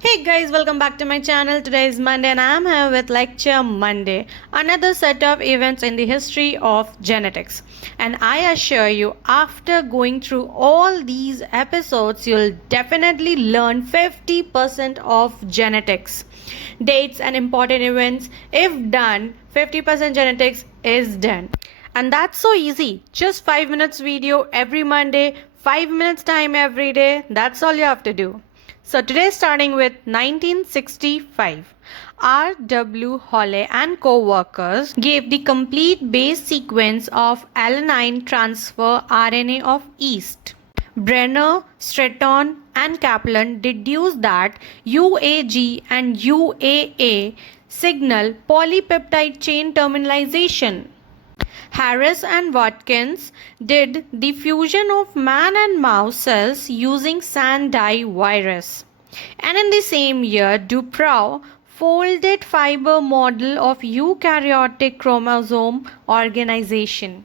Hey guys, welcome back to my channel. Today is Monday and I am here with Lecture Monday, another set of events in the history of genetics. And I assure you, after going through all these episodes, you'll definitely learn 50% of genetics. Dates and important events. If done, 50% genetics is done. And that's so easy. Just 5 minutes video every Monday, 5 minutes time every day. That's all you have to do. So today starting with 1965, R.W. Hawley and co-workers gave the complete base sequence of alanine transfer RNA of yeast. Brenner, Stratton and Kaplan deduced that UAG and UAA signal polypeptide chain terminalization. Harris and Watkins did the fusion of man and mouse cells using SAN-dye virus. And in the same year, Dupuy folded fiber model of eukaryotic chromosome organization.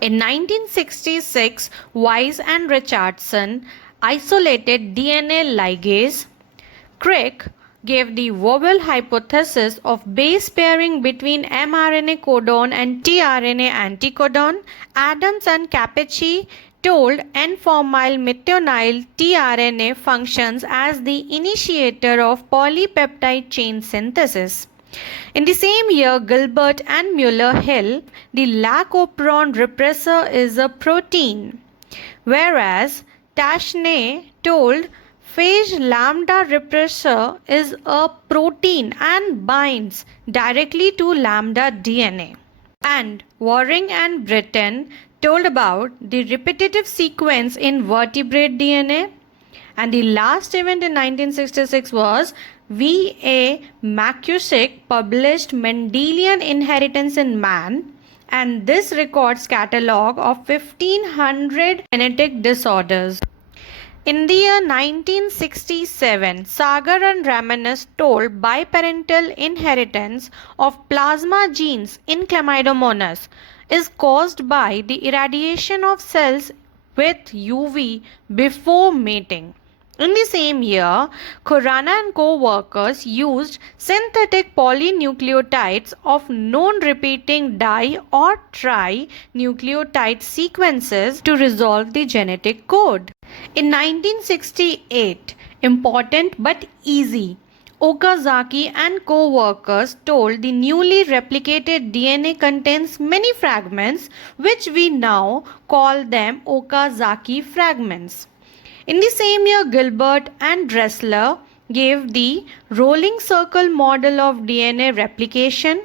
In 1966, Weiss and Richardson isolated DNA ligase. Crick gave the Wobble hypothesis of base pairing between mRNA codon and tRNA anticodon. Adams and Capecchi told N-formyl methionine tRNA functions as the initiator of polypeptide chain synthesis. In the same year, Gilbert and Mueller-Hill, the lac-operon repressor is a protein, whereas Tashnay told phage lambda repressor is a protein and binds directly to lambda DNA. And Waring and Britton told about the repetitive sequence in vertebrate DNA. And the last event in 1966 was V.A. McKusick published Mendelian Inheritance in Man, and this records catalog of 1500 genetic disorders. In the year 1967, Sagar and Ramanujan told biparental inheritance of plasma genes in Chlamydomonas is caused by the irradiation of cells with UV before mating. In the same year, Khurana and co-workers used synthetic polynucleotides of non-repeating di or trinucleotide sequences to resolve the genetic code. In 1968, important but easy, Okazaki and co-workers told the newly replicated DNA contains many fragments, which we now call them Okazaki fragments. In the same year, Gilbert and Dressler gave the rolling circle model of DNA replication.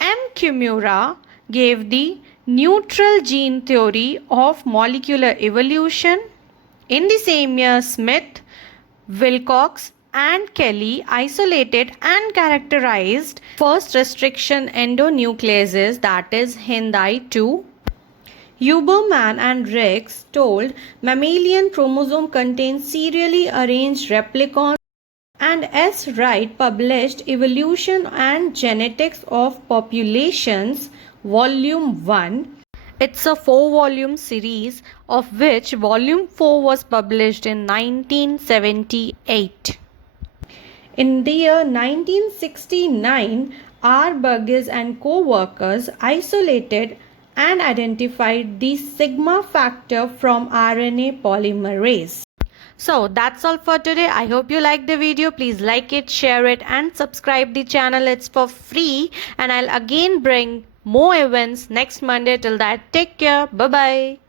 M. Kimura gave the neutral gene theory of molecular evolution. In the same year, Smith, Wilcox and Kelly isolated and characterized first restriction endonucleases, that is HindI2. Huberman and Riggs told mammalian chromosome contains serially arranged replicons, and S. Wright published Evolution and Genetics of Populations, Volume 1. It's a 4-volume series, of which Volume 4 was published in 1978. In the year 1969, R. Burgess and co-workers isolated and identified the sigma factor from RNA polymerase. So that's all for today. I hope you liked the video. Please like it, share it and subscribe the channel. It's for free and I'll again bring more events next Monday. Till that, take care. Bye-bye.